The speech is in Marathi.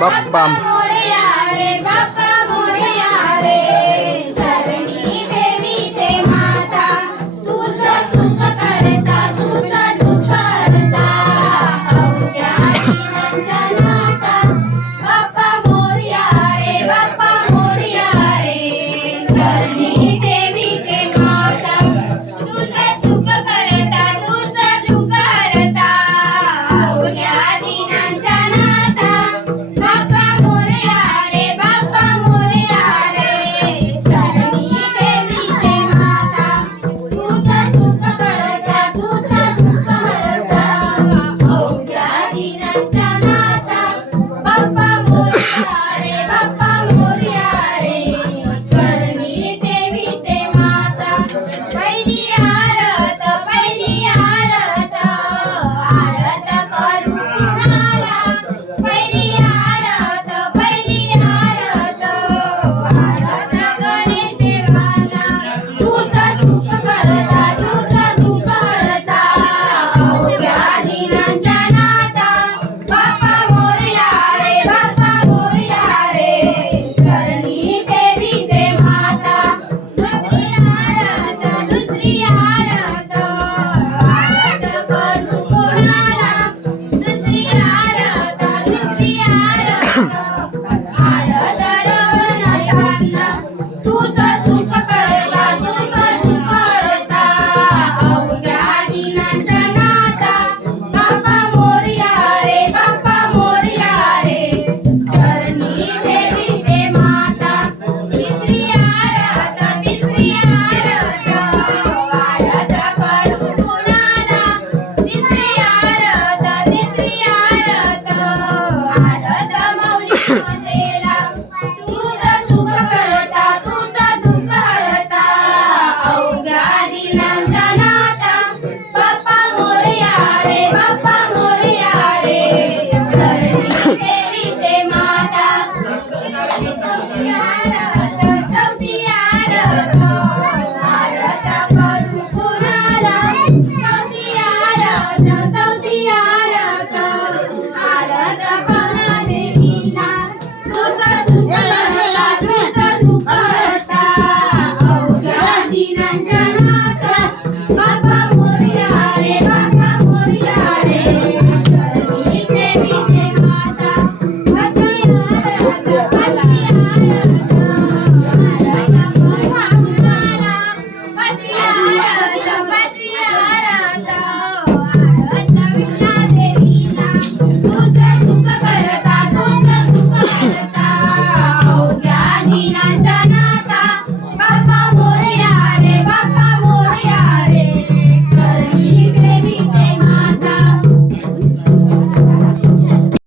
बाप्पा मोरया रे बाप्पा मोरया रे चरणी देवीचे माता तुझं सुख करता तुझं दुःख हरता अवघ्या दिनांच्या नाथा बाप्पा मोरया रे बाप्पा मोरया रे चरणी देवीचे माता तुझं सुख करता तुझं दुःख हरता अवघ्या दिनांच्या नाथा बाप्पा मोरया रे बाप्पा मोरया रे चरणी देवीचे माता तुझं सुख करता तुझं सुख हरता अवघ्या दिनांच्या नाथा बाप्पा मोरया रे बाप्पा मोरया रे चरणी देवीचे माता पहिली आरत आरत करू कुणाला पहिली आरत आरत गणेश देवाला तुझं सुख करता तुझं सुख हरता अवघ्या दिनांच्या नाथा बाप्पा मोरया रे बाप्पा मोरया रे चरणी देवीचे माता दुसरी आरत आरत करू कोणाला दुसरी आरत आरत रवणाऱ्यांना तुझं सुख करता तुझं सुख हरता अवघ्या दिनांच्या नाथा बाप्पा मोरया रे बाप्पा मोरया रे चरणी देवीचे माता तिसरी आरत आरत करू कुणाला तिसरी आरत आरत माऊली मातेला तुझं सुख करता तुझं दुःख हरता अवघ्या दिनांच्या नाथा बाप्पा मोरया रे बाप्पा मोरया रे चरणी देवीचे माता चौथी आरत करू कुणाला चौथी आरत आरत कोणा देवीला तुझं सुख करता तुझं दुःख हरता अवघ्या दिनांच्या नाथा बाप्पा मोरया रे बाप्पा मोरया रे चरणी देवीचे माता पाचवी आरत पाचवी आरत विठ्ठला देवीला तुझं सुख करता तुझं सुख हरता अवघ्या दिनांच्या